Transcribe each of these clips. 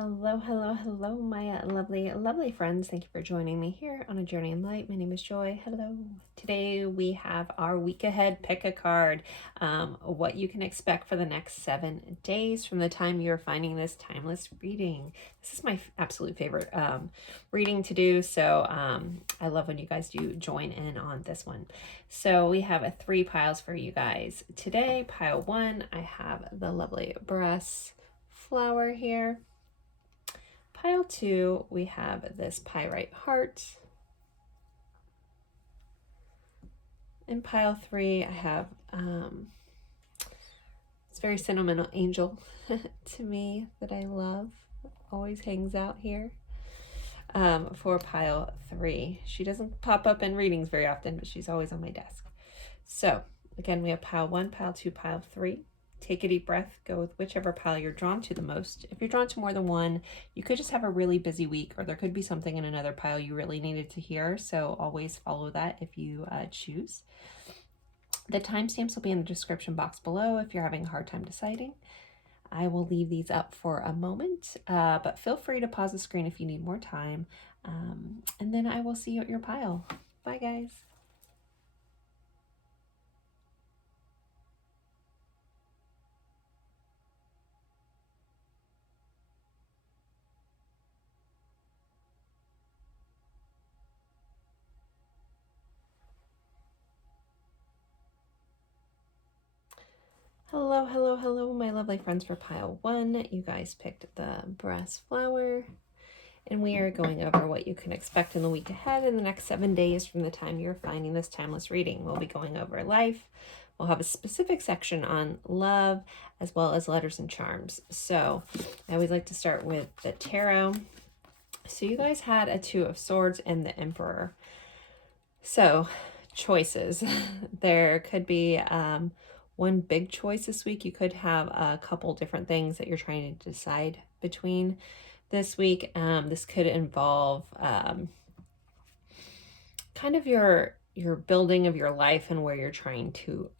Hello, hello, hello, my lovely, lovely friends. Thank you for joining me here on A Journey in Light. My name is Joy. Hello. Today we have our week ahead pick a card, what you can expect for the next 7 days from the time you're finding this timeless reading. This is my absolute favorite reading to do, so I love when you guys do join in on this one. So we have 3 piles for you guys today. Pile 1, I have the lovely brass flower here. Pile 2, we have this pyrite heart. In pile 3, I have, it's very sentimental angel to me that I love. Always hangs out here. For pile 3. She doesn't pop up in readings very often, but she's always on my desk. So, again, we have pile 1, pile 2, pile 3. Take a deep breath, go with whichever pile you're drawn to the most. If you're drawn to more than one, you could just have a really busy week, or there could be something in another pile you really needed to hear, so always follow that if you choose. The timestamps will be in the description box below if you're having a hard time deciding. I will leave these up for a moment, but feel free to pause the screen if you need more time, and then I will see you at your pile. Bye, guys. Hello, hello, hello, my lovely friends for pile 1. You guys picked the brass flower, and we are going over what you can expect in the week ahead in the next 7 days from the time you're finding this timeless reading. We'll be going over life. We'll have a specific section on love, as well as letters and charms. So I always like to start with the tarot. So you guys had a 2 of Swords and the Emperor. So choices. There could be one big choice this week. You could have a couple different things that you're trying to decide between this week. This could involve kind of your building of your life and where you're trying to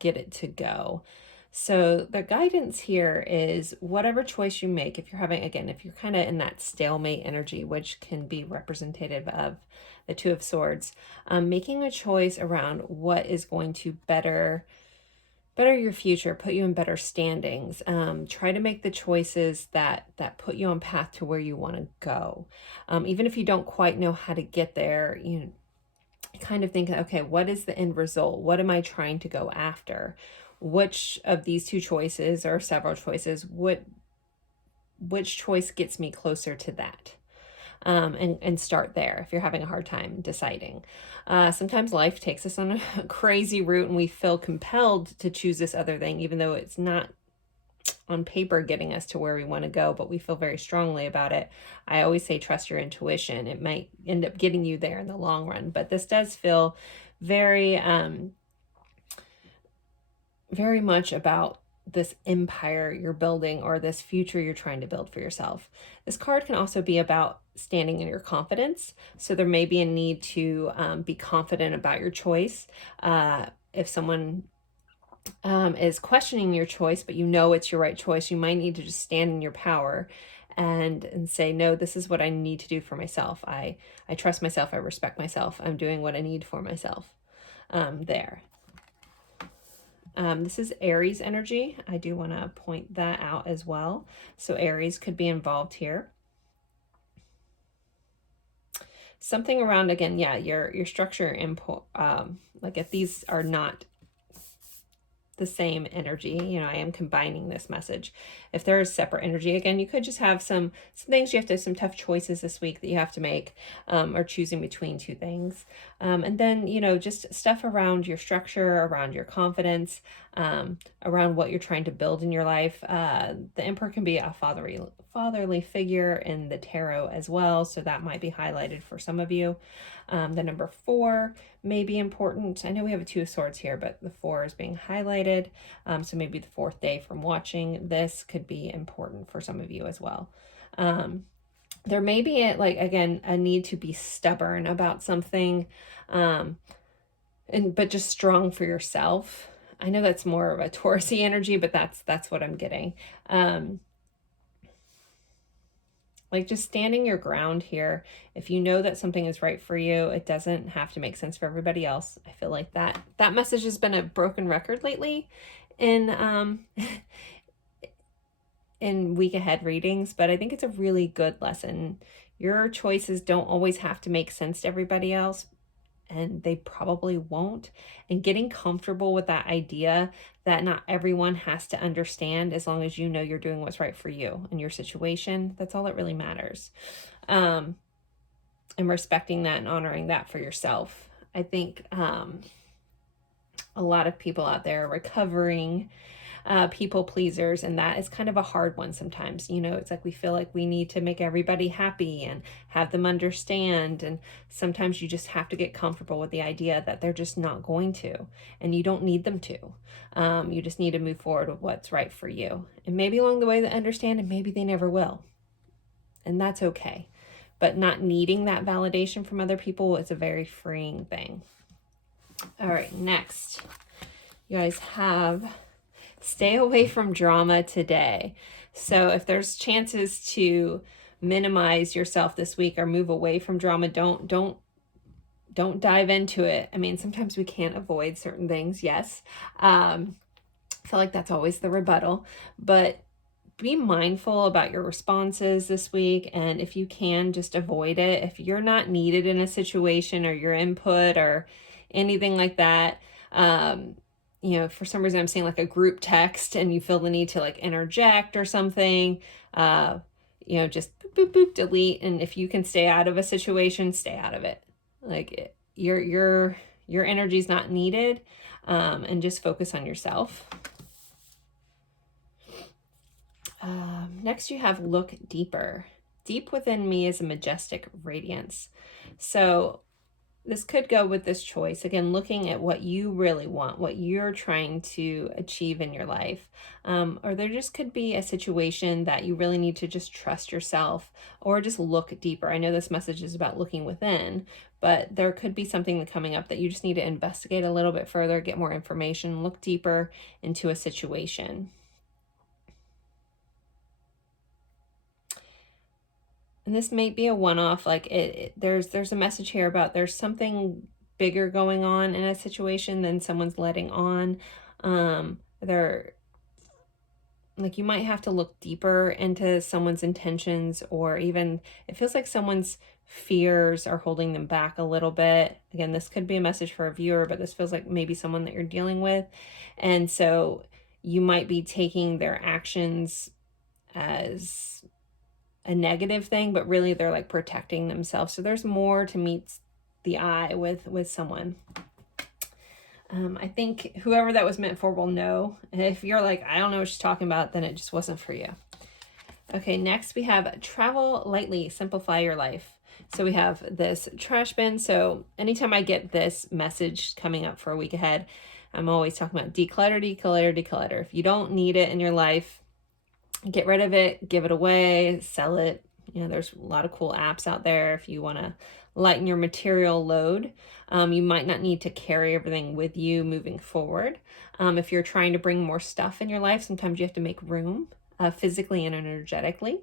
get it to go. So the guidance here is whatever choice you make, if you're having, again, if you're kind of in that stalemate energy, which can be representative of the 2 of Swords, making a choice around what is going to better your future, put you in better standings. Try to make the choices that put you on path to where you want to go. Even if you don't quite know how to get there, you kind of think, okay, what is the end result? What am I trying to go after? Which of these 2 choices or several choices, which choice gets me closer to that? And start there if you're having a hard time deciding. Sometimes life takes us on a crazy route and we feel compelled to choose this other thing, even though it's not on paper getting us to where we want to go, but we feel very strongly about it. I always say trust your intuition. It might end up getting you there in the long run, but this does feel very, very much about this empire you're building or this future you're trying to build for yourself. This card can also be about standing in your confidence. So there may be a need to be confident about your choice. If someone is questioning your choice, but you know it's your right choice, you might need to just stand in your power and say, no, this is what I need to do for myself. I trust myself. I respect myself. I'm doing what I need for myself. There. This is Aries energy. I do want to point that out as well. So Aries could be involved here. Something around, again, yeah, your structure, like if these are not the same energy, you know, I am combining this message. If there is separate energy, again, you could just have some things you have to, some tough choices this week that you have to make, or choosing between 2 things. And then, you know, just stuff around your structure, around your confidence, around what you're trying to build in your life. The Emperor can be a fatherly figure in the tarot as well, so that might be highlighted for some of you. The number 4 may be important. I know we have a 2 of Swords here, but the 4 is being highlighted. So maybe the 4th day from watching this could be important for some of you as well. There may be, like, again, a need to be stubborn about something, but just strong for yourself. I know that's more of a Taurusy energy, but that's what I'm getting. Like just standing your ground here. If you know that something is right for you, it doesn't have to make sense for everybody else. I feel like that message has been a broken record lately in in week ahead readings, but I think it's a really good lesson. Your choices don't always have to make sense to everybody else, and they probably won't. And getting comfortable with that idea that not everyone has to understand, as long as you know you're doing what's right for you and your situation, that's all that really matters. And respecting that and honoring that for yourself. I think a lot of people out there are recovering people pleasers, and that is kind of a hard one sometimes. You know, it's like we feel like we need to make everybody happy and have them understand, and sometimes you just have to get comfortable with the idea that they're just not going to, and you don't need them to. You just need to move forward with what's right for you, and maybe along the way they understand, and maybe they never will, and that's okay. But not needing that validation from other people is a very freeing thing. All right, next you guys have stay away from drama today. So if there's chances to minimize yourself this week or move away from drama, don't dive into it. I mean, sometimes we can't avoid certain things, yes. I feel like that's always the rebuttal, but be mindful about your responses this week, and if you can, just avoid it. If you're not needed in a situation, or your input or anything like that, you know, for some reason I'm seeing like a group text and you feel the need to like interject or something, you know, just boop, boop, boop, delete. And if you can stay out of a situation, stay out of it. Like your energy is not needed, and just focus on yourself. Next you have look deeper. Deep within me is a majestic radiance. So this could go with this choice. Again, looking at what you really want, what you're trying to achieve in your life. Or there just could be a situation that you really need to just trust yourself, or just look deeper. I know this message is about looking within, but there could be something coming up that you just need to investigate a little bit further, get more information, look deeper into a situation. And this may be a one-off, like there's a message here about there's something bigger going on in a situation than someone's letting on. Like you might have to look deeper into someone's intentions, or even it feels like someone's fears are holding them back a little bit. Again, this could be a message for a viewer, but this feels like maybe someone that you're dealing with. And so you might be taking their actions as a negative thing, but really they're like protecting themselves. So there's more to meet the eye with someone. I think whoever that was meant for will know. If you're like, I don't know what she's talking about, then it just wasn't for you. Okay, next we have travel lightly, simplify your life. So we have this trash bin. So anytime I get this message coming up for a week ahead, I'm always talking about declutter, declutter, declutter. If you don't need it in your life, get rid of it, give it away, sell it. You know, there's a lot of cool apps out there if you want to lighten your material load. You might not need to carry everything with you moving forward. If you're trying to bring more stuff in your life, sometimes you have to make room physically and energetically.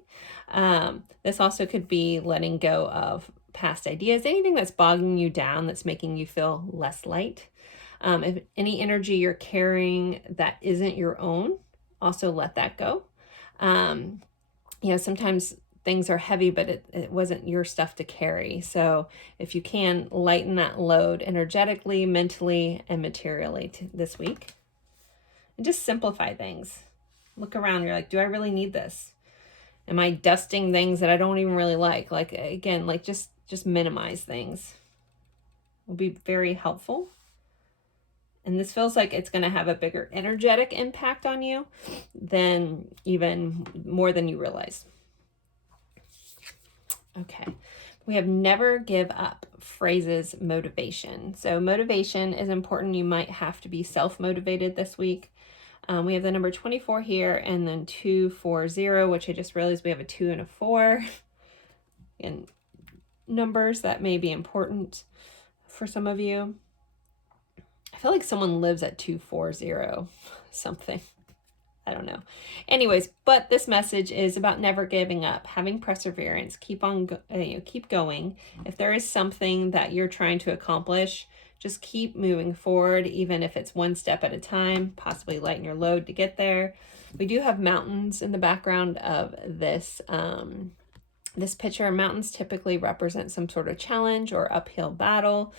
This also could be letting go of past ideas, anything that's bogging you down, that's making you feel less light. If any energy you're carrying that isn't your own, also let that go. You know, sometimes things are heavy, but it wasn't your stuff to carry. So if you can, lighten that load energetically, mentally, and materially this week. And just simplify things. Look around, you're like, do I really need this? Am I dusting things that I don't even really like? Like, again, like just minimize things. Will be very helpful. And this feels like it's going to have a bigger energetic impact on you than even more than you realize. Okay. We have never give up phrases motivation. So motivation is important. You might have to be self-motivated this week. We have the number 24 here, and then 240, which I just realized we have a 2 and a 4. And numbers that may be important for some of you. I feel like someone lives at 240 something. I don't know. Anyways, but this message is about never giving up, having perseverance, keep going. If there is something that you're trying to accomplish, just keep moving forward, even if it's one step at a time, possibly lighten your load to get there. We do have mountains in the background of this this picture. Mountains typically represent some sort of challenge or uphill battle.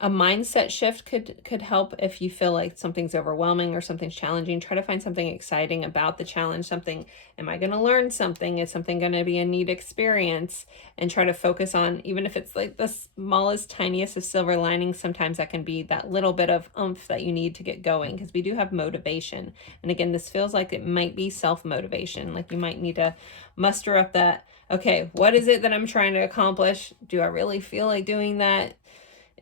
A mindset shift could help if you feel like something's overwhelming or something's challenging. Try to find something exciting about the challenge. Something, am I going to learn something? Is something going to be a neat experience? And try to focus on, even if it's like the smallest, tiniest of silver linings, sometimes that can be that little bit of oomph that you need to get going, because we do have motivation. And again, this feels like it might be self-motivation. Like you might need to muster up that, okay, what is it that I'm trying to accomplish? Do I really feel like doing that?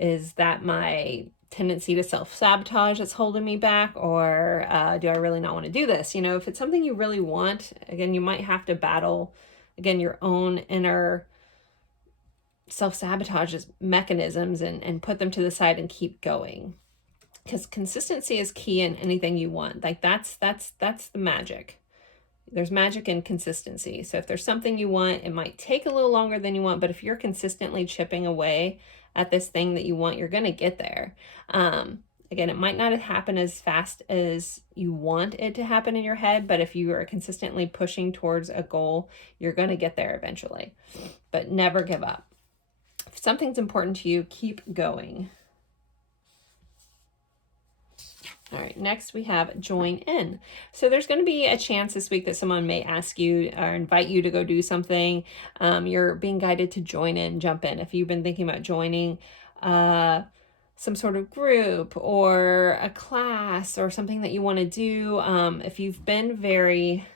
Is that my tendency to self-sabotage that's holding me back? Or do I really not want to do this? You know, if it's something you really want, again, you might have to battle, again, your own inner self-sabotage mechanisms and put them to the side and keep going. Because consistency is key in anything you want. Like that's the magic. There's magic in consistency. So if there's something you want, it might take a little longer than you want, but if you're consistently chipping away at this thing that you want, you're going to get there. Again, it might not happen as fast as you want it to happen in your head, but if you are consistently pushing towards a goal, you're going to get there eventually. But never give up. If something's important to you, keep going. All right, next we have join in. So there's going to be a chance this week that someone may ask you or invite you to go do something. You're being guided to join in, jump in. If you've been thinking about joining some sort of group or a class or something that you want to do, if you've been very,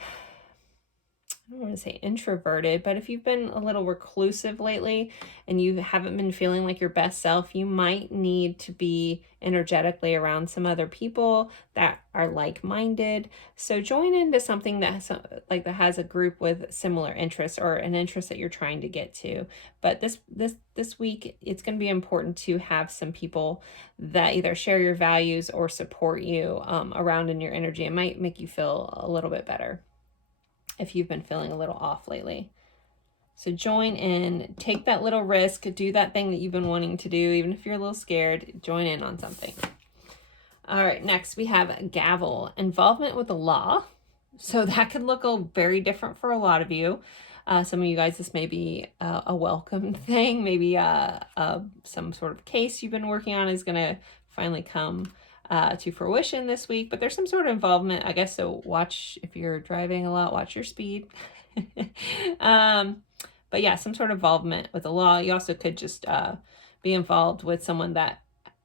I don't want to say introverted, but if you've been a little reclusive lately and you haven't been feeling like your best self, you might need to be energetically around some other people that are like-minded. So join into something that has a group with similar interests or an interest that you're trying to get to. But this week, it's going to be important to have some people that either share your values or support you around in your energy. It might make you feel a little bit better if you've been feeling a little off lately. So join in, take that little risk, do that thing that you've been wanting to do, even if you're a little scared, join in on something. All right, next we have gavel, involvement with the law. So that could look very different for a lot of you. Some of you guys, this may be a welcome thing. Maybe some sort of case you've been working on is gonna finally come to fruition this week, but there's some sort of involvement, I guess. So watch, if you're driving a lot, watch your speed. But yeah, some sort of involvement with the law. You also could just be involved with someone that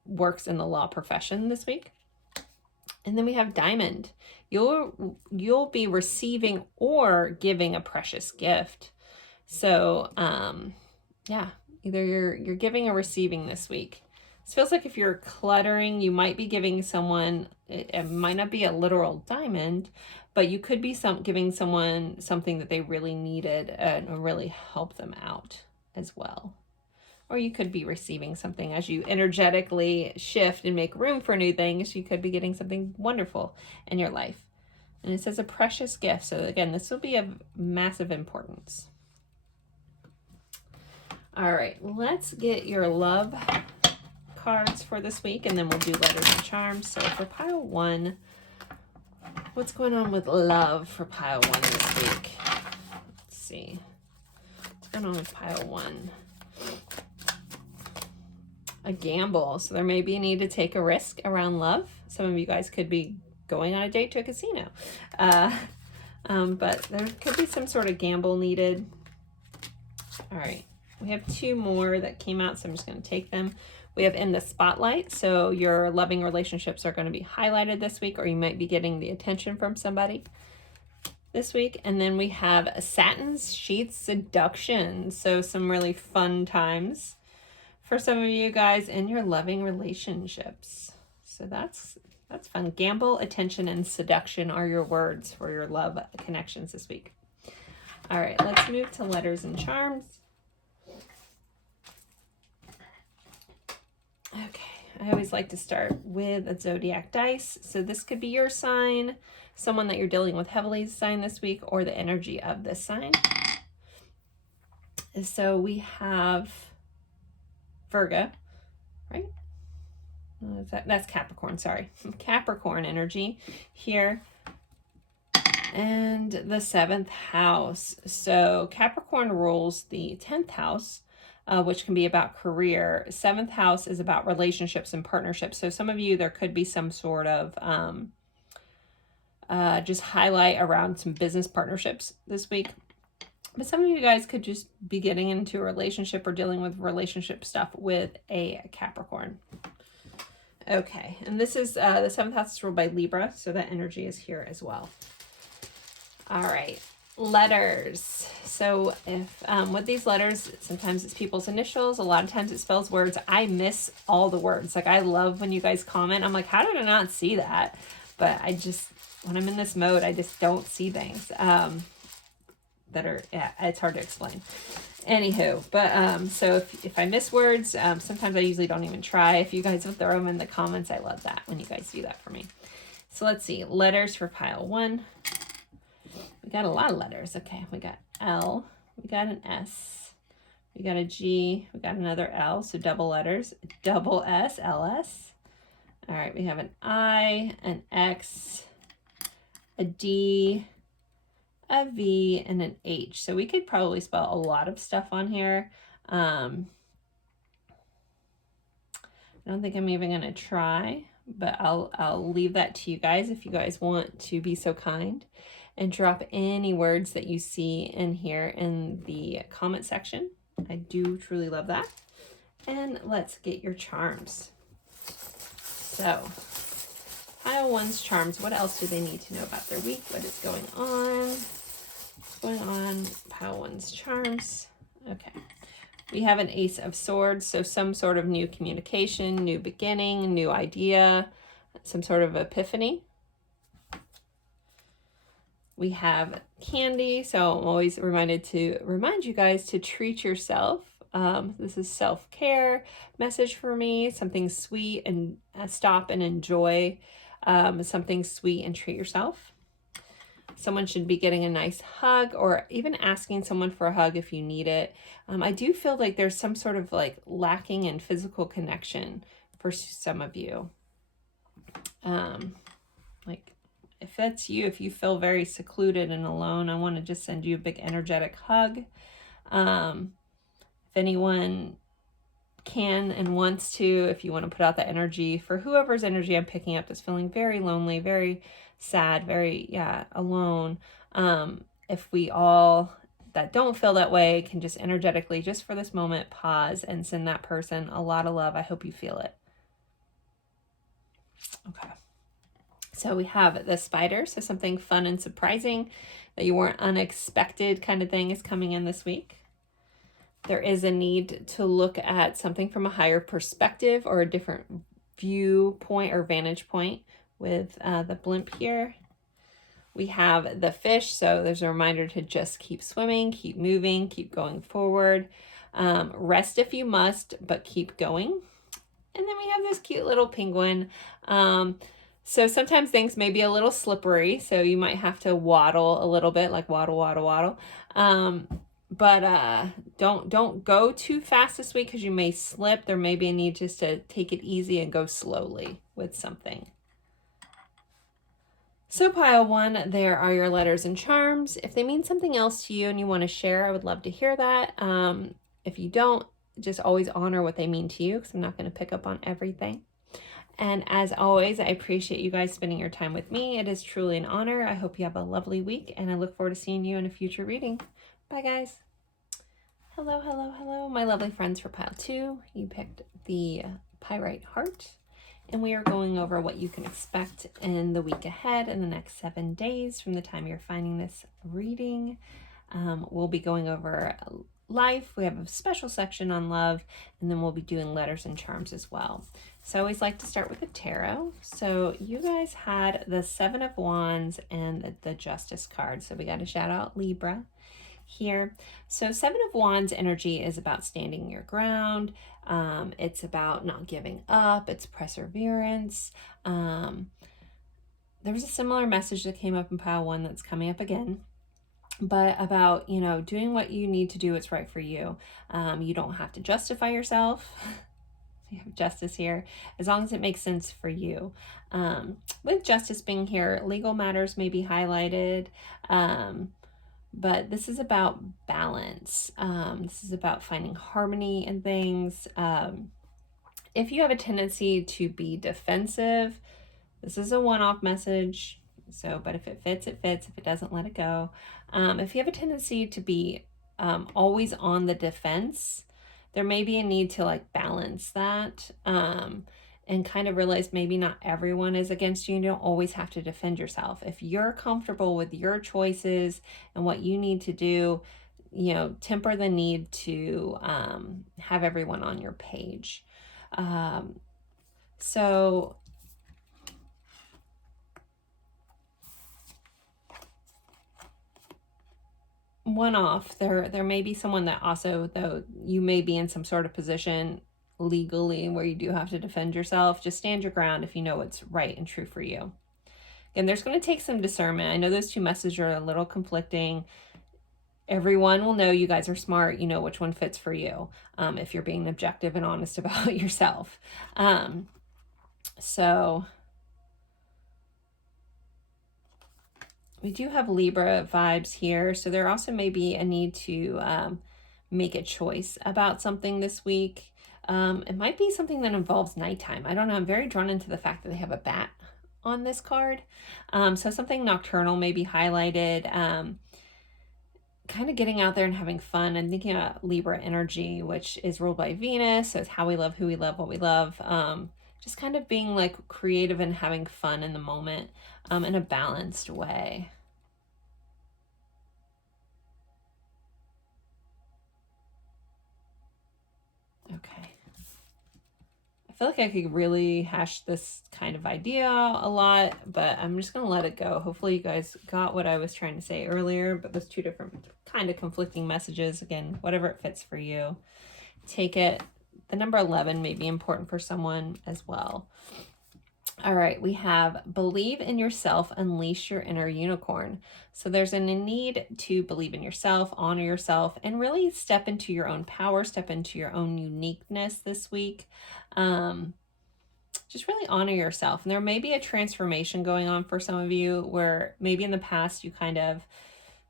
works in the law profession this week. And then we have diamond. You'll be receiving or giving a precious gift. So yeah, either you're giving or receiving this week. It feels like if you're cluttering, you might be giving someone, it might not be a literal diamond, but you could be giving someone something that they really needed and really help them out as well. Or you could be receiving something as you energetically shift and make room for new things. You could be getting something wonderful in your life. And it says a precious gift. So again, this will be of massive importance. All right, let's get your love cards for this week, and then we'll do letters and charms. So for pile one, what's going on with love for pile one this week? Let's see. What's going on with pile one? A gamble. So there may be a need to take a risk around love. Some of you guys could be going on a date to a casino. But there could be some sort of gamble needed. All right. We have two more that came out, so I'm just going to take them. We have in the spotlight. So your loving relationships are going to be highlighted this week, or you might be getting the attention from somebody this week. And then we have satin sheath seduction. So some really fun times for some of you guys in your loving relationships. So that's fun. Gamble, attention, and seduction are your words for your love connections this week. All right, let's move to letters and charms. Okay, I always like to start with a zodiac dice. So this could be your sign, someone that you're dealing with heavily sign this week, or the energy of this sign. So we have Virgo, right? That's Capricorn, sorry. Capricorn energy here. And the 7th house. So Capricorn rules the 10th house, which can be about career. 7th house is about relationships and partnerships. So some of you, there could be some sort of just highlight around some business partnerships this week. But some of you guys could just be getting into a relationship or dealing with relationship stuff with a Capricorn. Okay, and this is the 7th house is ruled by Libra, so that energy is here as well. All right, letters. So if with these letters, sometimes it's people's initials. A lot of times it spells words. I miss all the words. Like, I love when you guys comment. I'm like, how did I not see that? But I just, when I'm in this mode, I just don't see things that are, yeah, it's hard to explain. Anywho, but so if I miss words, sometimes I usually don't even try. If you guys will throw them in the comments, I love that when you guys do that for me. So let's see, letters for pile 1. We got a lot of letters. Okay, we got L, we got an S, we got a G, we got another L, so double letters, double S, LS. All right, we have an I, an X, a D, a V, and an H. So we could probably spell a lot of stuff on here. I don't think I'm even gonna try, but I'll leave that to you guys if you guys want to be so kind and drop any words that you see in here in the comment section. I do truly love that. And let's get your charms. So pile 1's charms. What else do they need to know about their week? What is going on? What's going on? Pile 1's charms. Okay. We have an Ace of Swords, so some sort of new communication, new beginning, new idea, some sort of epiphany. We have Candy, so I'm always reminded to remind you guys to treat yourself. This is self-care message for me, something sweet, and stop and enjoy something sweet and treat yourself. Someone should be getting a nice hug, or even asking someone for a hug if you need it. I do feel like there's some sort of like lacking in physical connection for some of you. Like if that's you, if you feel very secluded and alone, I want to just send you a big energetic hug. If anyone can and wants to, if you want to put out that energy for whoever's energy I'm picking up that's feeling very lonely, very sad, very, alone. If we all that don't feel that way can just energetically, just for this moment, pause and send that person a lot of love. I hope you feel it. Okay. So we have the Spider. So something fun and surprising that you weren't unexpected kind of thing is coming in this week. There is a need to look at something from a higher perspective or a different viewpoint or vantage point with the blimp here. We have the Fish, so there's a reminder to just keep swimming, keep moving, keep going forward. Rest if you must, but keep going. And then we have this cute little penguin. So sometimes things may be a little slippery, so you might have to waddle a little bit, like waddle, waddle, waddle. But don't go too fast this week because you may slip. There may be a need just to take it easy and go slowly with something. So pile 1, there are your letters and charms. If they mean something else to you and you want to share, I would love to hear that. If you don't, just always honor what they mean to you, because I'm not going to pick up on everything. And as always, I appreciate you guys spending your time with me. It is truly an honor. I hope you have a lovely week, and I look forward to seeing you in a future reading. Bye, guys. Hello, hello, hello, my lovely friends for pile 2. You picked the Pyrite Heart, and we are going over what you can expect in the week ahead in the next 7 days from the time you're finding this reading. We'll be going over life. We have a special section on love, and then we'll be doing letters and charms as well. So I always like to start with the tarot. So you guys had the 7 of Wands and the Justice card. So we got to shout out Libra. here. So Seven of Wands energy is about standing your ground. It's about not giving up. It's perseverance. There was a similar message that came up in pile 1 that's coming up again, but about, you know, doing what you need to do. It's right for you. You don't have to justify yourself. You have justice here, as long as it makes sense for you. With justice being here, legal matters may be highlighted, but this is about balance. This is about finding harmony in things. If you have a tendency to be defensive, this is a one-off message. So, but if it fits, it fits. If it doesn't, let it go. If you have a tendency to be always on the defense, there may be a need to like balance that and kind of realize maybe not everyone is against you. You don't always have to defend yourself. If you're comfortable with your choices and what you need to do, you know, temper the need to have everyone on your page. So one off, there may be someone that also, though you may be in some sort of position legally where you do have to defend yourself, just stand your ground if you know what's right and true for you. And there's going to take some discernment. I know those two messages are a little conflicting. Everyone will know you guys are smart. You know which one fits for you, if you're being objective and honest about yourself. So we do have Libra vibes here. So there also may be a need to make a choice about something this week. It might be something that involves nighttime. I don't know. I'm very drawn into the fact that they have a bat on this card. So something nocturnal may be highlighted. Kind of getting out there and having fun. I'm thinking about Libra energy, which is ruled by Venus. So it's how we love, who we love, what we love. Just kind of being like creative and having fun in the moment in a balanced way. Okay. I feel like I could really hash this kind of idea a lot, but I'm just going to let it go. Hopefully you guys got what I was trying to say earlier, but there's two different kind of conflicting messages. Again, whatever it fits for you, take it. The number 11 may be important for someone as well. All right, we have believe in yourself, unleash your inner unicorn. So there's a need to believe in yourself, honor yourself, and really step into your own power, step into your own uniqueness this week. Just really honor yourself. And there may be a transformation going on for some of you where maybe in the past you kind of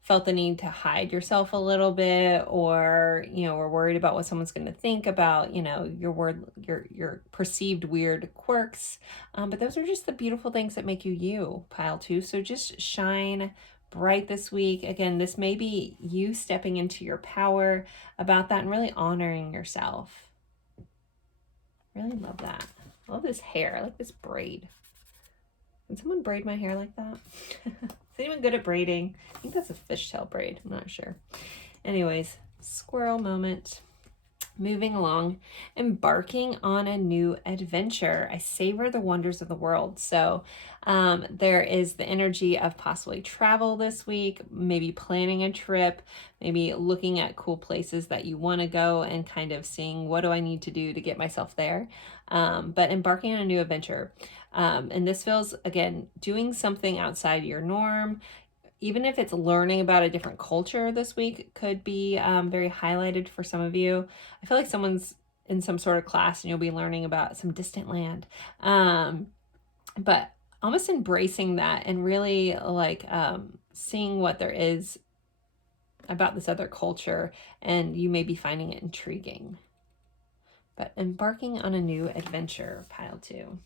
felt the need to hide yourself a little bit, or, you know, were worried about what someone's going to think about, you know, your perceived weird quirks. But those are just the beautiful things that make you you, pile 2. So just shine bright this week. Again, this may be you stepping into your power about that and really honoring yourself. Really love that. I love this hair. I like this braid. Can someone braid my hair like that? Is anyone good at braiding? I think that's a fishtail braid. I'm not sure. Anyways, squirrel moment. Moving along, embarking on a new adventure. I savor the wonders of the world. So there is the energy of possibly travel this week, maybe planning a trip, maybe looking at cool places that you want to go and kind of seeing what do I need to do to get myself there. But embarking on a new adventure. And this feels, again, doing something outside your norm. Even if it's learning about a different culture this week could be very highlighted for some of you. I feel like someone's in some sort of class and you'll be learning about some distant land. But almost embracing that and really like seeing what there is about this other culture, and you may be finding it intriguing. But embarking on a new adventure, pile 2.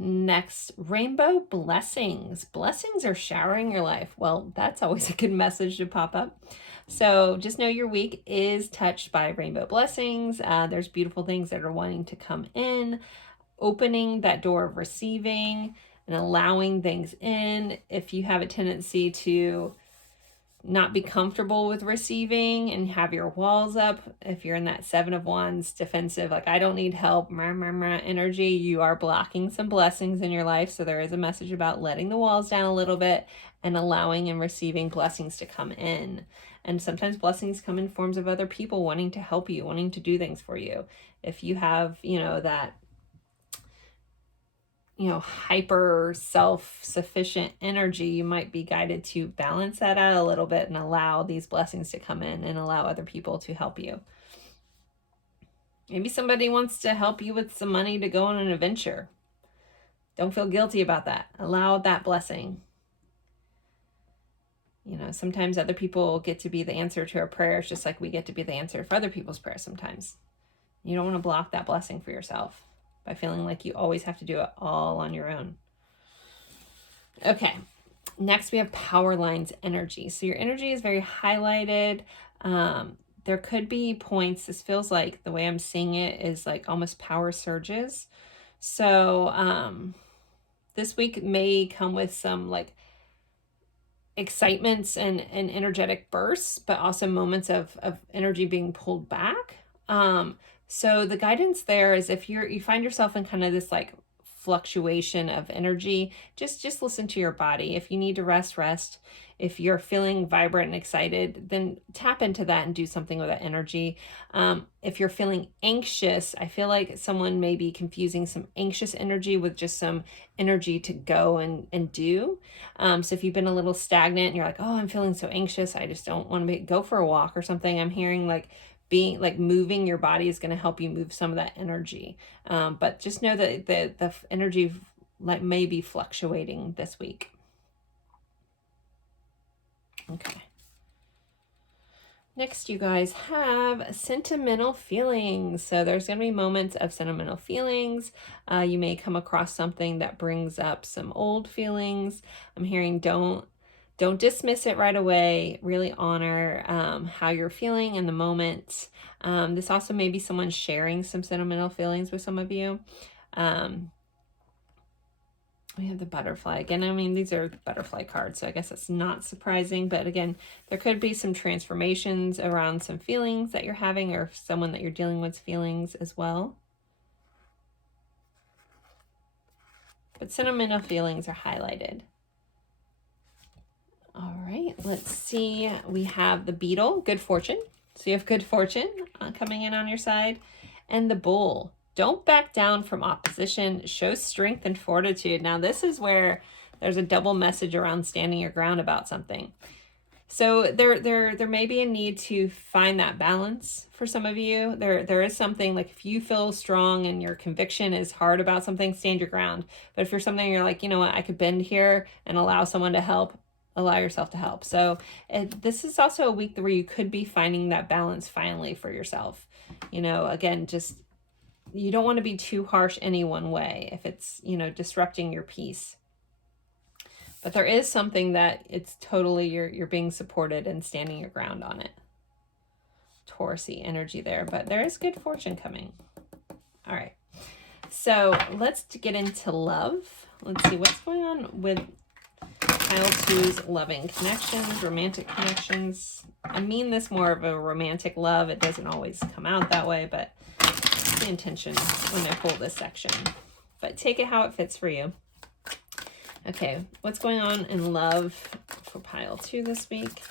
Next, rainbow blessings. Blessings are showering your life. Well, that's always a good message to pop up. So just know your week is touched by rainbow blessings. There's beautiful things that are wanting to come in, opening that door of receiving and allowing things in. If you have a tendency to not be comfortable with receiving and have your walls up. If you're in that 7 of Wands defensive, like I don't need help, energy, you are blocking some blessings in your life. So there is a message about letting the walls down a little bit and allowing and receiving blessings to come in. And sometimes blessings come in forms of other people wanting to help you, wanting to do things for you. If you have, that hyper self-sufficient energy, you might be guided to balance that out a little bit and allow these blessings to come in and allow other people to help you. Maybe somebody wants to help you with some money to go on an adventure. Don't feel guilty about that. Allow that blessing. Sometimes other people get to be the answer to our prayers, just like we get to be the answer for other people's prayers sometimes. You don't want to block that blessing for yourself by feeling like you always have to do it all on your own. Okay, next we have power lines energy. So your energy is very highlighted. There could be points, this feels like the way I'm seeing it is like almost power surges. So this week may come with some like excitements and energetic bursts, but also moments of energy being pulled back. So the guidance there is if you find yourself in kind of this like fluctuation of energy, just listen to your body. If you need to rest. If you're feeling vibrant and excited, then tap into that and do something with that energy. If you're feeling anxious, I feel like someone may be confusing some anxious energy with just some energy to go and do. So if you've been a little stagnant and you're like, oh, I'm feeling so anxious, I just don't want to go for a walk or something. I'm hearing like being like moving your body is going to help you move some of that energy. But just know that the energy like may be fluctuating this week. Okay. Next, you guys have sentimental feelings. So there's going to be moments of sentimental feelings. You may come across something that brings up some old feelings. I'm hearing don't dismiss it right away. Really honor how you're feeling in the moment. This also may be someone sharing some sentimental feelings with some of you. We have the butterfly again. I mean, these are butterfly cards, so I guess it's not surprising. But again, there could be some transformations around some feelings that you're having or someone that you're dealing with feelings as well. But sentimental feelings are highlighted. All right, let's see. We have the beetle, good fortune. So you have good fortune coming in on your side. And the bull. Don't back down from opposition. Show strength and fortitude. Now, this is where there's a double message around standing your ground about something. So there may be a need to find that balance for some of you. There is something like if you feel strong and your conviction is hard about something, stand your ground. But if you're something you're like, you know what, I could bend here and allow someone to help, allow yourself to help. So this is also a week where you could be finding that balance finally for yourself. Again, just you don't want to be too harsh any one way if it's, disrupting your peace. But there is something that it's totally you're being supported and standing your ground on it. Taurus-y energy there, but there is good fortune coming. All right. So let's get into love. Let's see what's going on with Pile 2's loving connections, romantic connections. I mean this more of a romantic love. It doesn't always come out that way, but it's the intention when I pull this section. But take it how it fits for you. Okay, what's going on in love for Pile 2 this week?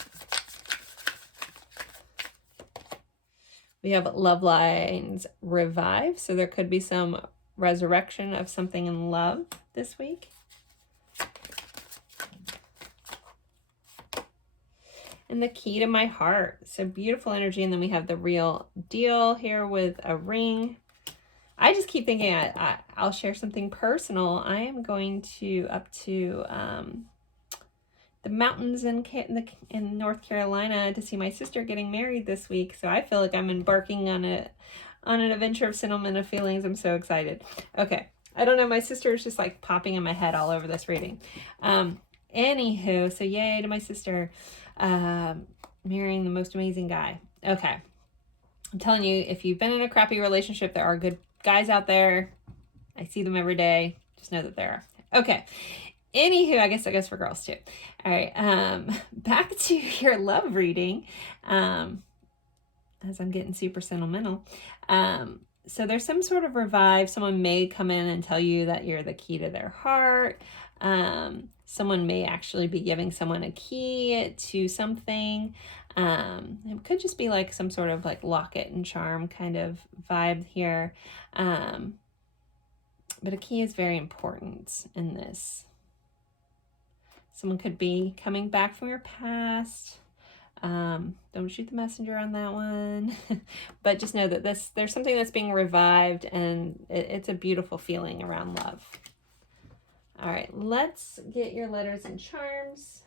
We have love lines revive, so there could be some resurrection of something in love this week. And the key to my heart. So beautiful energy. And then we have the real deal here with a ring. I just keep thinking I'll share something personal. I am going up to the mountains in North Carolina to see my sister getting married this week. So I feel like I'm embarking on an adventure of sentimental feelings. I'm so excited. Okay. I don't know. My sister is just like popping in my head all over this reading. Anywho, so yay to my sister. Marrying the most amazing guy. Okay. I'm telling you, if you've been in a crappy relationship, there are good guys out there. I see them every day. Just know that there are. Okay. Anywho, I guess for girls too. All right, back to your love reading. As I'm getting super sentimental. So there's some sort of revive. Someone may come in and tell you that you're the key to their heart. Someone may actually be giving someone a key to something. It could just be like some sort of like locket and charm kind of vibe here. But a key is very important in this. Someone could be coming back from your past. Don't shoot the messenger on that one. But just know that there's something that's being revived, and it's a beautiful feeling around love. All right, let's get your letters and charms.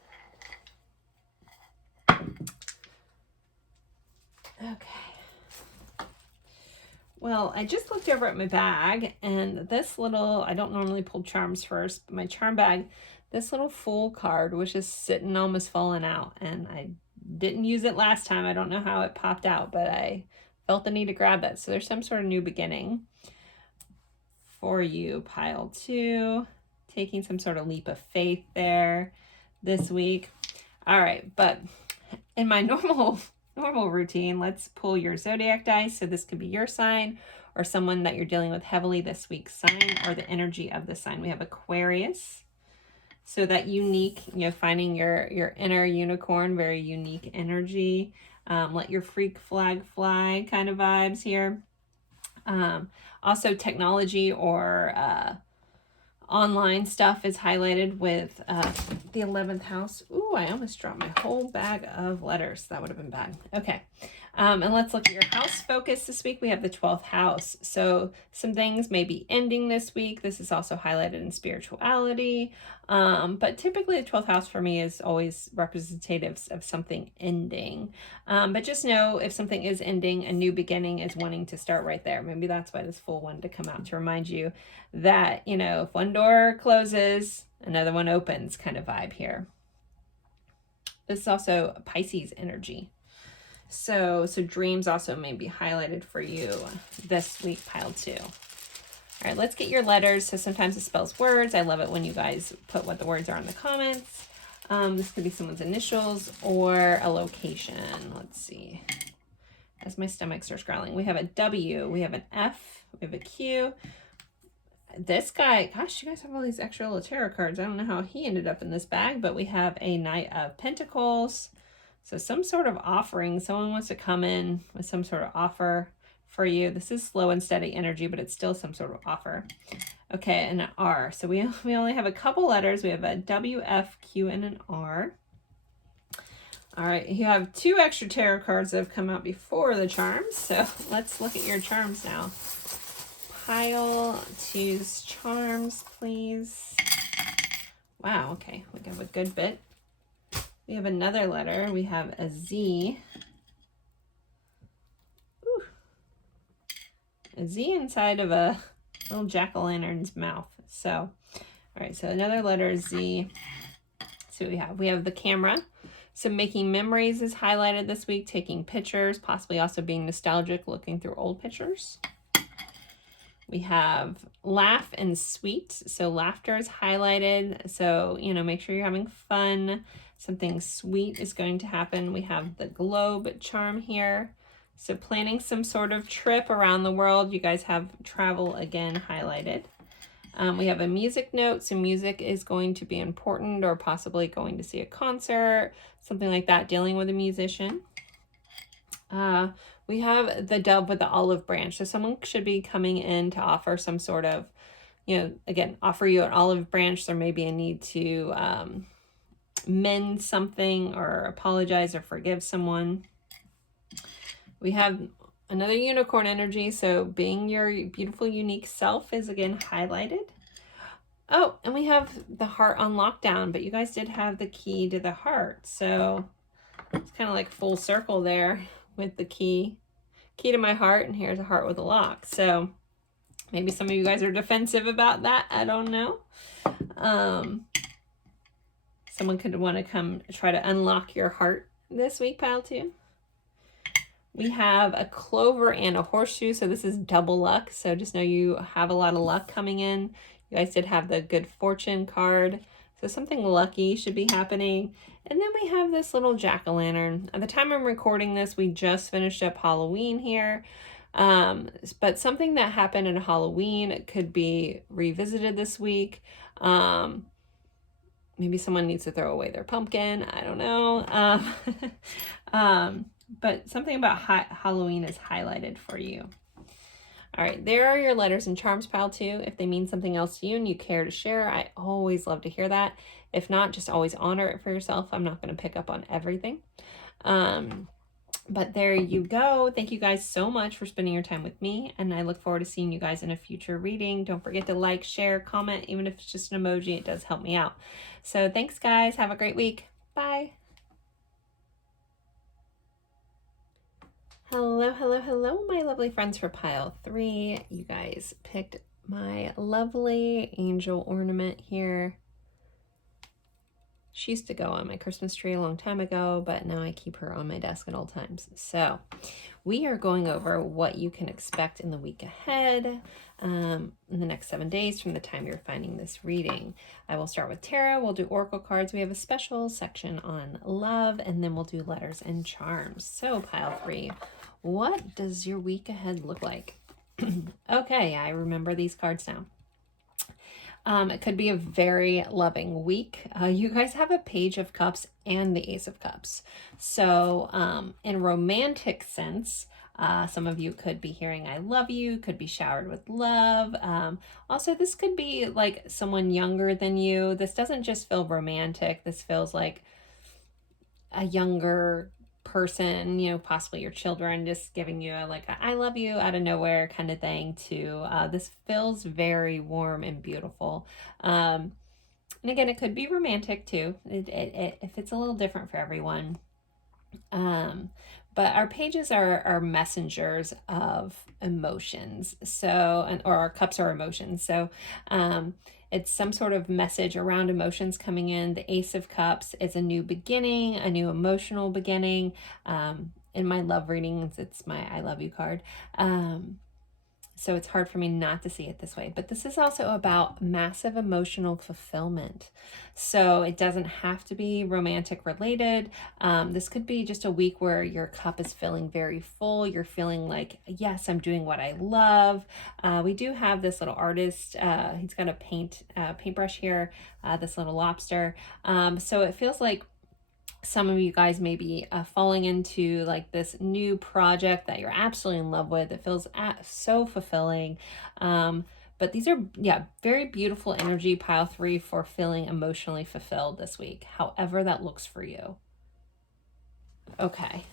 Okay. Well, I just looked over at my bag, and this little, I don't normally pull charms first, but my charm bag, this little Fool card was just sitting almost falling out, and I didn't use it last time. I don't know how it popped out, but I felt the need to grab that. So there's some sort of new beginning for you, pile 2. Taking some sort of leap of faith there this week. All right, but in my normal routine, let's pull your zodiac dice. So this could be your sign or someone that you're dealing with heavily this week's sign or the energy of the sign. We have Aquarius. So that unique, finding your inner unicorn, very unique energy. Let your freak flag fly kind of vibes here. Also technology or online stuff is highlighted with the 11th house. Ooh, I almost dropped my whole bag of letters. That would have been bad. Okay. And let's look at your house focus this week. We have the 12th house. So some things may be ending this week. This is also highlighted in spirituality. But typically the 12th house for me is always representative of something ending. But just know if something is ending, a new beginning is wanting to start right there. Maybe that's why this Fool wanted to come out, to remind you that, if one door closes, another one opens kind of vibe here. This is also a Pisces energy. So dreams also may be highlighted for you this week, pile 2. All right, let's get your letters. So sometimes it spells words. I love it when you guys put what the words are in the comments. This could be someone's initials or a location. Let's see. As my stomach starts growling, we have a W, we have an F, we have a Q. This guy, gosh, you guys have all these extra little tarot cards. I don't know how he ended up in this bag, but we have a Knight of Pentacles. So some sort of offering. Someone wants to come in with some sort of offer for you. This is slow and steady energy, but it's still some sort of offer. Okay, and an R. So we only have a couple letters. We have a W, F, Q, and an R. All right, you have 2 extra tarot cards that have come out before the charms. So let's look at your charms now. Pile 2's charms, please. Wow, okay, we have a good bit. We have another letter. We have a Z. Ooh. A Z inside of a little jack-o'-lantern's mouth. So, all right, so another letter, Z. So we have the camera. So making memories is highlighted this week, taking pictures, possibly also being nostalgic, looking through old pictures. We have laugh and sweet. So laughter is highlighted. So, make sure you're having fun. Something sweet is going to happen. We have the globe charm here. So planning some sort of trip around the world. You guys have travel again highlighted. We have a music note. So music is going to be important, or possibly going to see a concert, something like that, dealing with a musician. We have the dove with the olive branch. So someone should be coming in to offer some sort of, again, offer you an olive branch. There may be a need to mend something or apologize or forgive someone. We have another unicorn energy. So being your beautiful, unique self is again highlighted. Oh, and we have the heart on lockdown, but you guys did have the key to the heart. So it's kind of like full circle there with the key to my heart, and here's a heart with a lock. So maybe some of you guys are defensive about that. I don't know. Someone could want to come try to unlock your heart this week, pile 2. We have a clover and a horseshoe. So this is double luck. So just know you have a lot of luck coming in. You guys did have the good fortune card. So something lucky should be happening. And then we have this little jack-o'-lantern. At the time I'm recording this, we just finished up Halloween here. But something that happened at Halloween could be revisited this week. Maybe someone needs to throw away their pumpkin. I don't know. But something about Halloween is highlighted for you. All right, there are your letters and charms, pile 2. If they mean something else to you and you care to share, I always love to hear that. If not, just always honor it for yourself. I'm not going to pick up on everything. But there you go. Thank you guys so much for spending your time with me, and I look forward to seeing you guys in a future reading. Don't forget to like, share, comment, even if it's just an emoji. It does help me out. So thanks, guys. Have a great week. Bye. Hello, hello, hello, my lovely friends for pile 3. You guys picked my lovely angel ornament here. She used to go on my Christmas tree a long time ago, but now I keep her on my desk at all times. So we are going over what you can expect in the week ahead, in the next 7 days from the time you're finding this reading. I will start with tarot. We'll do oracle cards. We have a special section on love, and then we'll do letters and charms. So pile 3, what does your week ahead look like? Okay, I remember these cards now. It could be a very loving week. You guys have a Page of Cups and the Ace of Cups. So in romantic sense, some of you could be hearing I love you, could be showered with love. Also, this could be like someone younger than you. This doesn't just feel romantic. This feels like a younger person, you know, possibly your children, just giving you a like a, I love you out of nowhere kind of thing too. This feels very warm and beautiful. And again, it could be romantic too. If it's a little different for everyone. But our pages are messengers of emotions. So, or our cups are emotions. So, it's some sort of message around emotions coming in. The Ace of Cups is a new beginning, a new emotional beginning. In my love readings, it's my I love you card. So it's hard for me not to see it this way. But this is also about massive emotional fulfillment. So it doesn't have to be romantic related. This could be just a week where your cup is feeling very full. You're feeling like, yes, I'm doing what I love. We do have this little artist. He's got a paintbrush here, this little lobster. So it feels like some of you guys may be falling into like this new project that you're absolutely in love with. It feels so fulfilling. But these are, yeah, very beautiful energy, pile 3, for feeling emotionally fulfilled this week, however that looks for you. Okay.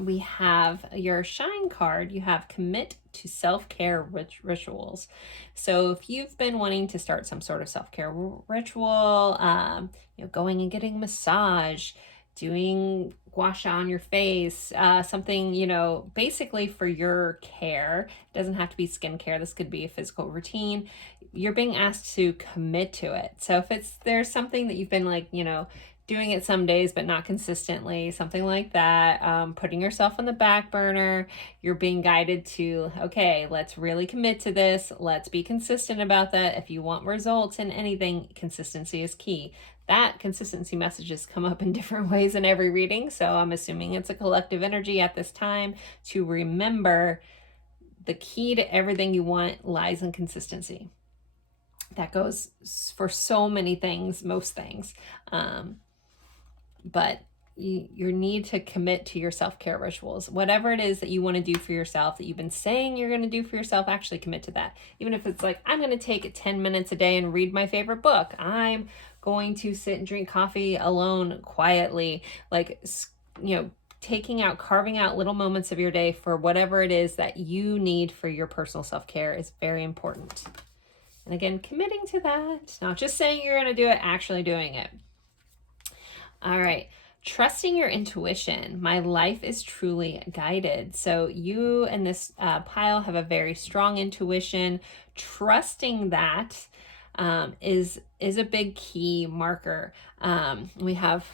We have your shine card. You have commit to self-care rituals. So if you've been wanting to start some sort of self-care ritual, you know, going and getting a massage, doing gua sha on your face, something, you know, basically for your care. It doesn't have to be skincare. This could be a physical routine. You're being asked to commit to it. So if there's something that you've been like, you know, doing it some days but not consistently, something like that, putting yourself on the back burner, you're being guided to, okay, let's really commit to this. Let's be consistent about that. If you want results in anything, consistency is key. That consistency messages come up in different ways in every reading, so I'm assuming it's a collective energy at this time to remember the key to everything you want lies in consistency. That goes for so many things, most things. But you need to commit to your self-care rituals. Whatever it is that you want to do for yourself, that you've been saying you're going to do for yourself, actually commit to that. Even if it's like, I'm going to take 10 minutes a day and read my favorite book. I'm going to sit and drink coffee alone quietly. Like, you know, carving out little moments of your day for whatever it is that you need for your personal self-care is very important. And again, committing to that, not just saying you're going to do it, actually doing it. All right. Trusting your intuition. My life is truly guided. So you and this pile have a very strong intuition. Trusting that is a big key marker. We have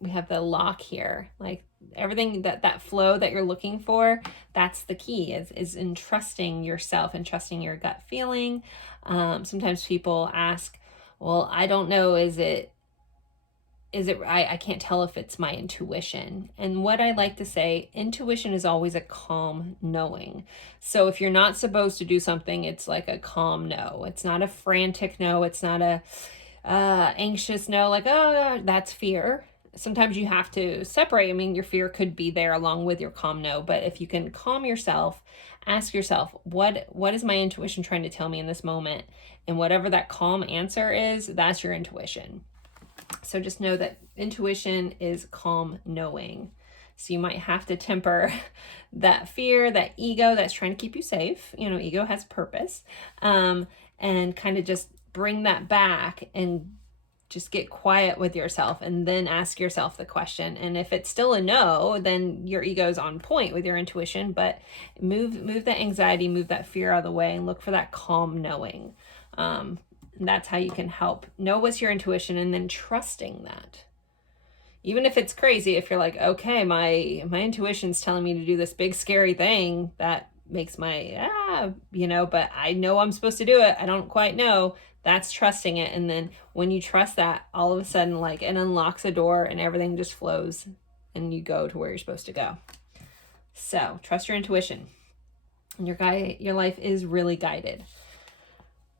the lock here, like everything that flow that you're looking for. That's the key is in trusting yourself and trusting your gut feeling. Sometimes people ask, well, I don't know, I can't tell if it's my intuition. And what I like to say, intuition is always a calm knowing. So if you're not supposed to do something, it's like a calm no. It's not a frantic no. It's not a anxious no, like, oh, that's fear. Sometimes you have to separate. I mean, your fear could be there along with your calm no, but if you can calm yourself, ask yourself, what is my intuition trying to tell me in this moment? And whatever that calm answer is, that's your intuition. So just know that intuition is calm knowing. So you might have to temper that fear, that ego that's trying to keep you safe. You know, ego has purpose. And kind of just bring that back and just get quiet with yourself and then ask yourself the question. And if it's still a no, then your ego's on point with your intuition, but move that anxiety, move that fear out of the way and look for that calm knowing. That's how you can help know what's your intuition and then trusting that. Even if it's crazy, if you're like, okay, my intuition's telling me to do this big scary thing that makes my, but I know I'm supposed to do it. I don't quite know. That's trusting it. And then when you trust that, all of a sudden, like, it unlocks a door and everything just flows and you go to where you're supposed to go. So trust your intuition. And your life is really guided.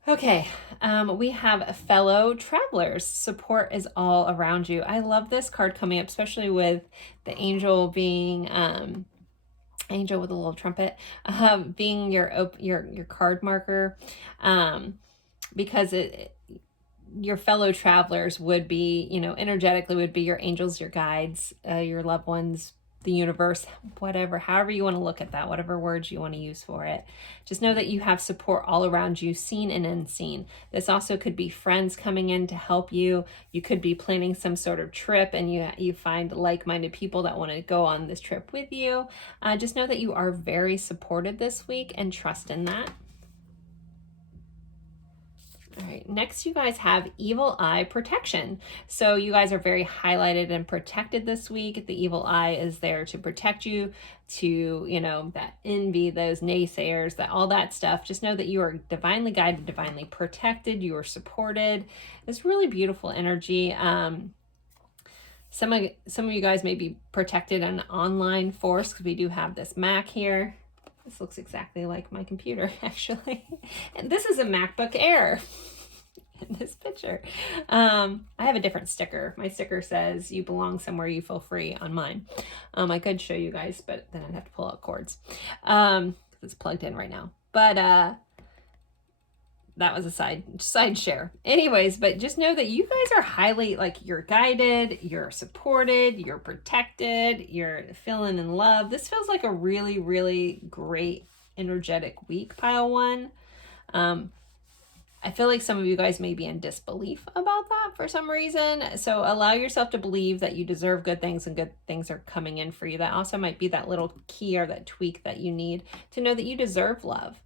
Okay, we have fellow travelers. Support is all around you. I love this card coming up, especially with the angel being angel with a little trumpet, being your card marker, because your fellow travelers would be, energetically would be your angels, your guides, your loved ones, the universe, whatever, however you want to look at that, whatever words you want to use for it. Just know that you have support all around you, seen and unseen. This also could be friends coming in to help you. You could be planning some sort of trip and you find like-minded people that want to go on this trip with you. Just know that you are very supported this week and trust in that. All right, next you guys have evil eye protection. So you guys are very highlighted and protected this week. The evil eye is there to protect you, to, that envy, those naysayers, all that stuff. Just know that you are divinely guided, divinely protected. You are supported. It's really beautiful energy. Some of you guys may be protected in online force because we do have this Mac here. This looks exactly like my computer, actually. And this is a MacBook Air in this picture. I have a different sticker. My sticker says, "You belong somewhere you feel free" on mine. I could show you guys, but then I'd have to pull out cords. It's plugged in right now. But that was a side share. Anyways, but just know that you guys are highly, you're guided, you're supported, you're protected, you're feeling in love. This feels like a really, really great energetic week, pile one. I feel like some of you guys may be in disbelief about that for some reason. So allow yourself to believe that you deserve good things and good things are coming in for you. That also might be that little key or that tweak that you need to know that you deserve love.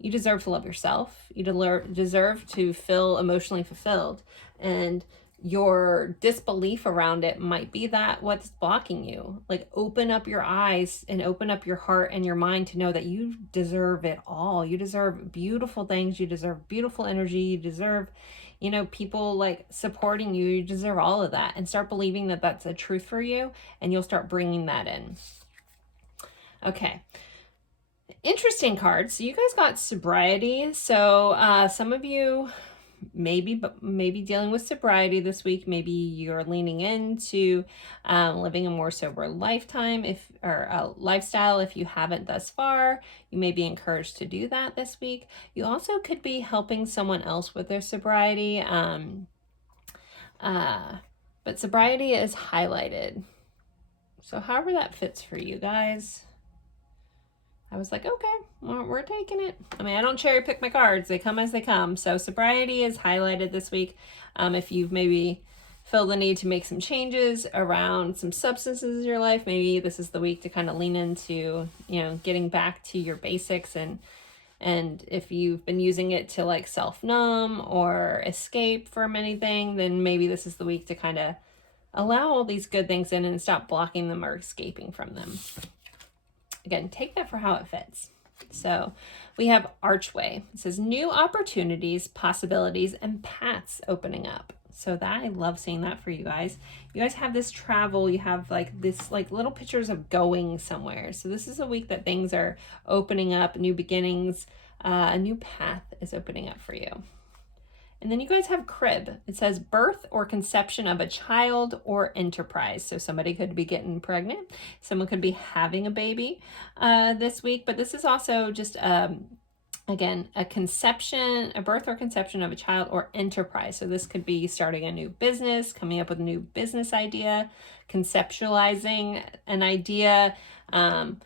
You deserve to love yourself. You deserve to feel emotionally fulfilled. And your disbelief around it might be that what's blocking you. Open up your eyes and open up your heart and your mind to know that you deserve it all. You deserve beautiful things. You deserve beautiful energy. You deserve, people supporting you. You deserve all of that. And start believing that that's a truth for you. And you'll start bringing that in. Okay. Interesting cards. So you guys got sobriety. So some of you maybe dealing with sobriety this week. Maybe you're leaning into living a more sober lifestyle. If you haven't thus far, you may be encouraged to do that this week. You also could be helping someone else with their sobriety. But sobriety is highlighted. So however that fits for you guys. I was like, okay, well, we're taking it. I mean, I don't cherry pick my cards. They come as they come. So sobriety is highlighted this week. If you've maybe felt the need to make some changes around some substances in your life, maybe this is the week to kind of lean into, getting back to your basics. And if you've been using it to self-numb or escape from anything, then maybe this is the week to kind of allow all these good things in and stop blocking them or escaping from them. Again, take that for how it fits. So we have archway. It says new opportunities, possibilities, and paths opening up. So that, I love seeing that for you guys. You guys have this travel, you have like this like little pictures of going somewhere. So this is a week that things are opening up, new beginnings, a new path is opening up for you. And then you guys have crib. It says birth or conception of a child or enterprise. So somebody could be getting pregnant. Someone could be having a baby this week. But this is also just, again, a conception, a birth or conception of a child or enterprise. So this could be starting a new business, coming up with a new business idea, conceptualizing an idea, and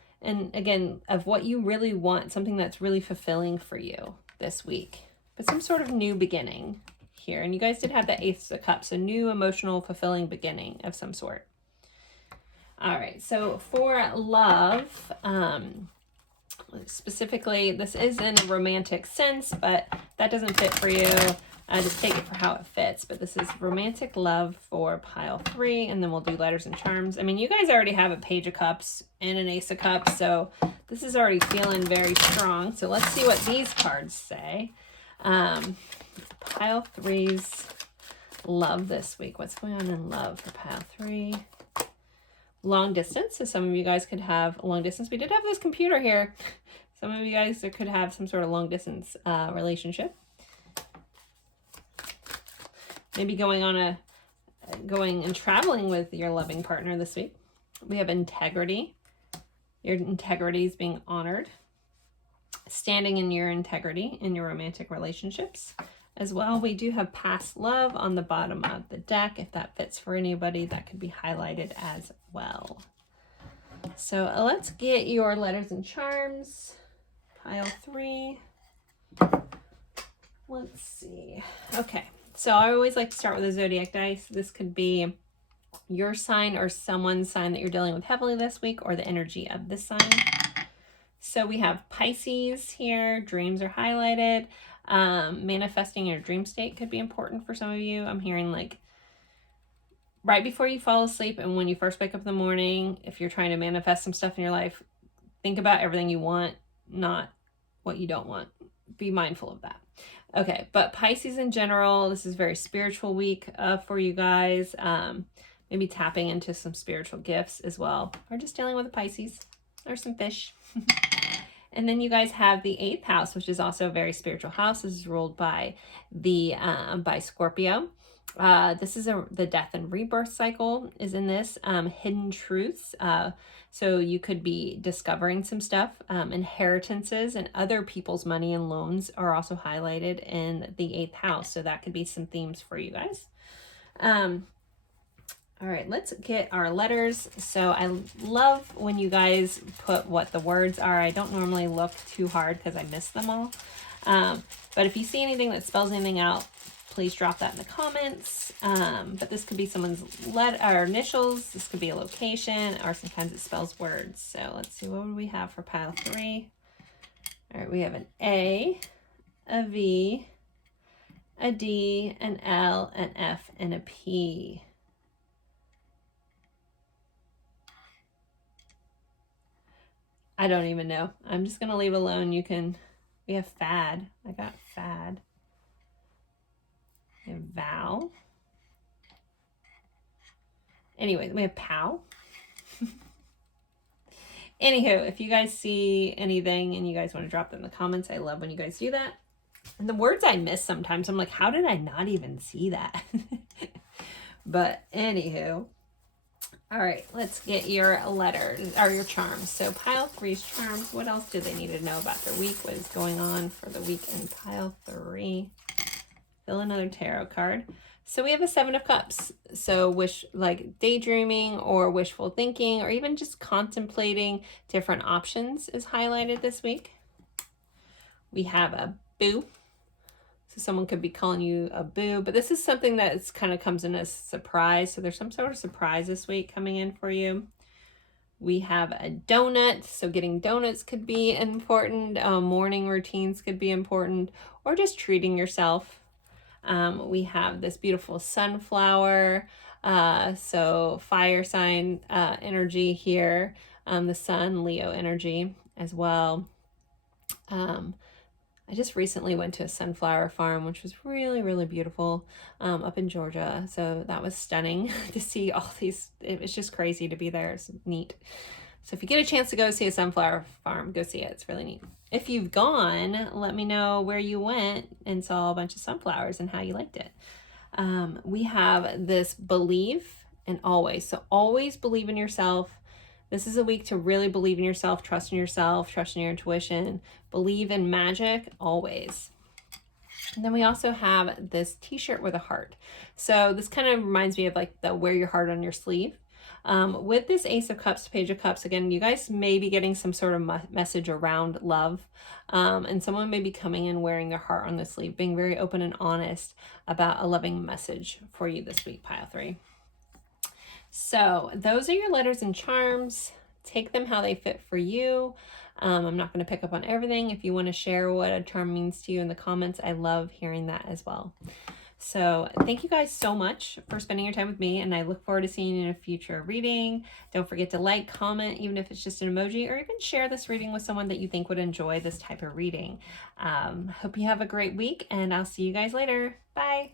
again, of what you really want, something that's really fulfilling for you this week. But some sort of new beginning here. And you guys did have the Ace of Cups, a new emotional, fulfilling beginning of some sort. All right, so for love, specifically, this is in a romantic sense, but that doesn't fit for you. Just take it for how it fits. But this is romantic love for pile 3, and then we'll do letters and charms. I mean, you guys already have a Page of Cups and an Ace of Cups, so this is already feeling very strong. So let's see what these cards say. Pile 3's love this week. What's going on in love for pile 3? Long distance. So some of you guys could have long distance. We did have this computer here. Some of you guys could have some sort of long distance relationship. Maybe going and traveling with your loving partner this week. We have integrity. Your integrity is being honored. Standing in your integrity in your romantic relationships as well. We do have past love on the bottom of the deck. If that fits for anybody, that could be highlighted as well. So let's get your letters and charms. Pile 3. Let's see. Okay, so I always like to start with a zodiac dice. This could be your sign or someone's sign that you're dealing with heavily this week, or the energy of this sign. So we have Pisces here. Dreams are highlighted. Manifesting your dream state could be important for some of you. I'm hearing like right before you fall asleep and when you first wake up in the morning, if you're trying to manifest some stuff in your life, think about everything you want, not what you don't want. Be mindful of that. Okay, but Pisces in general, this is a very spiritual week for you guys. Maybe tapping into some spiritual gifts as well, or just dealing with a Pisces or some fish. And then you guys have the 8th house, which is also a very spiritual house. This is ruled by the by Scorpio. This is the death and rebirth cycle is in this. Hidden truths. So you could be discovering some stuff. Inheritances and other people's money and loans are also highlighted in the 8th house. So that could be some themes for you guys. All right, let's get our letters. So I love when you guys put what the words are. I don't normally look too hard because I miss them all. But if you see anything that spells anything out, please drop that in the comments. But this could be someone's letter or initials. This could be a location, or sometimes it spells words. So let's see, what do we have for pile 3? All right, we have an A, a V, a D, an L, an F, and a P. I don't even know. I'm just going to leave alone. We have fad. I got fad. We have vow. Anyway, we have pow. Anywho, if you guys see anything and you guys want to drop them in the comments, I love when you guys do that. And the words I miss sometimes, I'm like, how did I not even see that? But anywho. All right, let's get your letters, or your charms. So pile 3's charms. What else do they need to know about their week? What is going on for the week in pile 3? Fill another tarot card. So we have a 7 of Cups. So like daydreaming or wishful thinking, or even just contemplating different options is highlighted this week. We have a boo. So someone could be calling you a boo, but this is something that kind of comes in as a surprise. So there's some sort of surprise this week coming in for you. We have a donut. So getting donuts could be important. Morning routines could be important, or just treating yourself. We have this beautiful sunflower. So fire sign energy here. The sun, Leo energy as well. I just recently went to a sunflower farm, which was really, really beautiful, up in Georgia. So that was stunning to see all these. It was just crazy to be there. It's neat. So if you get a chance to go see a sunflower farm, go see it. It's really neat. If you've gone, let me know where you went and saw a bunch of sunflowers and how you liked it. We have this believe and always. So always believe in yourself. This is a week to really believe in yourself, trust in your intuition, believe in magic always. And then we also have this t-shirt with a heart. So this kind of reminds me of like the wear your heart on your sleeve. With this Ace of Cups, Page of Cups, again, you guys may be getting some sort of message around love. And someone may be coming in wearing their heart on the sleeve, being very open and honest about a loving message for you this week, pile 3. So those are your letters and charms. Take them how they fit for you. I'm not going to pick up on everything. If you want to share what a charm means to you in the comments, I love hearing that as well. So thank you guys so much for spending your time with me, and I look forward to seeing you in a future reading. Don't forget to like, comment, even if it's just an emoji, or even share this reading with someone that you think would enjoy this type of reading. Hope you have a great week, and I'll see you guys later. Bye.